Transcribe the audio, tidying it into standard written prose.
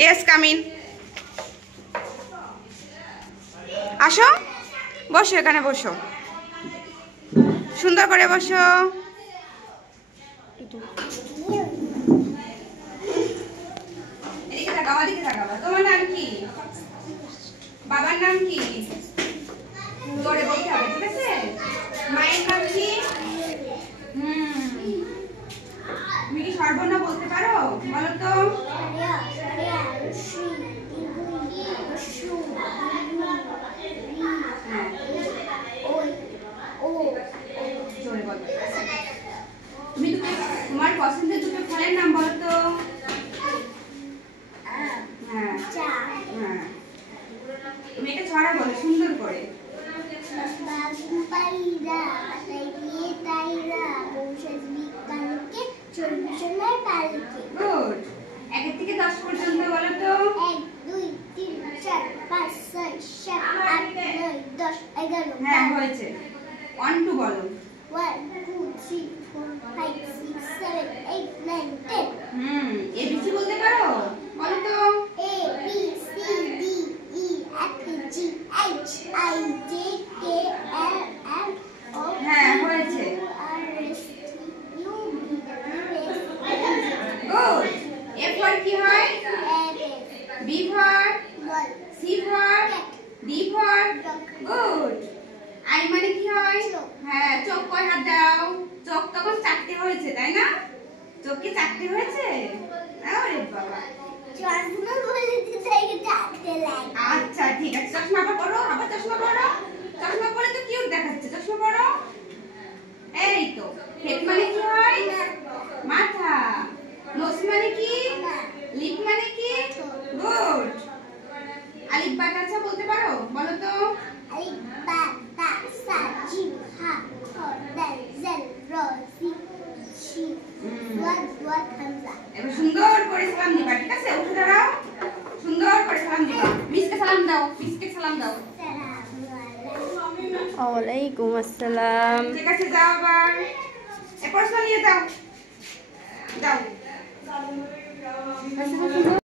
Yes come in. আসো, বসো, এখানে বসো, সুন্দর করে বসো। এদিকে তাকাও, এদিকে তাকাও। তোমার নাম কি? বাবার নাম কি? জোরে বলতে হবে, ঠিক আছে? মায়ের নাম কি? তুমি কি সর্বর্ণ বলতে পারো? বলো তো। তুমি তোমার পছন্দের দুটো ফলের নাম বলো তো। তুমি এটা ছড়া বলো সুন্দর করে। গুড। 1 থেকে 10 পর্যন্ত বলো তো। 1 2 3 4 5 6 7 8 9 10 11। হ্যাঁ হয়েছে। 1 2 বলো। 1 2 3 4 5 6 7 8 9 10। এবিসি বলতে পারো? বলো তো। A B C D E F G H I J K L M O P হ্যাঁ হয়েছে। গুড। এ ফর কি হয়? B for? C for? D for? Good. I মানে কি হয়? হ্যাঁ, চোখ কয় হাত দাও। চোখ তখন 4টে হয়েছে, তাই না? চোখ কি 4টে হয়েছে? আরে বাবা। আচ্ছা ঠিক আছে, চশমাটা পরো, আবার চশমা পরো। চশমা পরে তো কিউট দেখাচ্ছে, চশমা পরো। এই তো। হেড মানে কি হয়? মাথা। নোজ মানে কি? লিপ মানে কি? গুড। আলিফ বা তা সা বলতে পারো? বলো তো। আলিফ বা তা সা জিম হা খ দাল জাল র সি শিন ওয়াদ ওয়াদ হামজা। এবার সুন্দর করে সালাম দিবা, ঠিক আছে? উঠে দাঁড়াও, সুন্দর করে সালাম দিবা। মিসকে সালাম দাও, মিসকে সালাম দাও। ওয়ালাইকুম আসসালাম। ঠিক আছে, যাও আবার। এরপর নিয়ে যাও, যাও।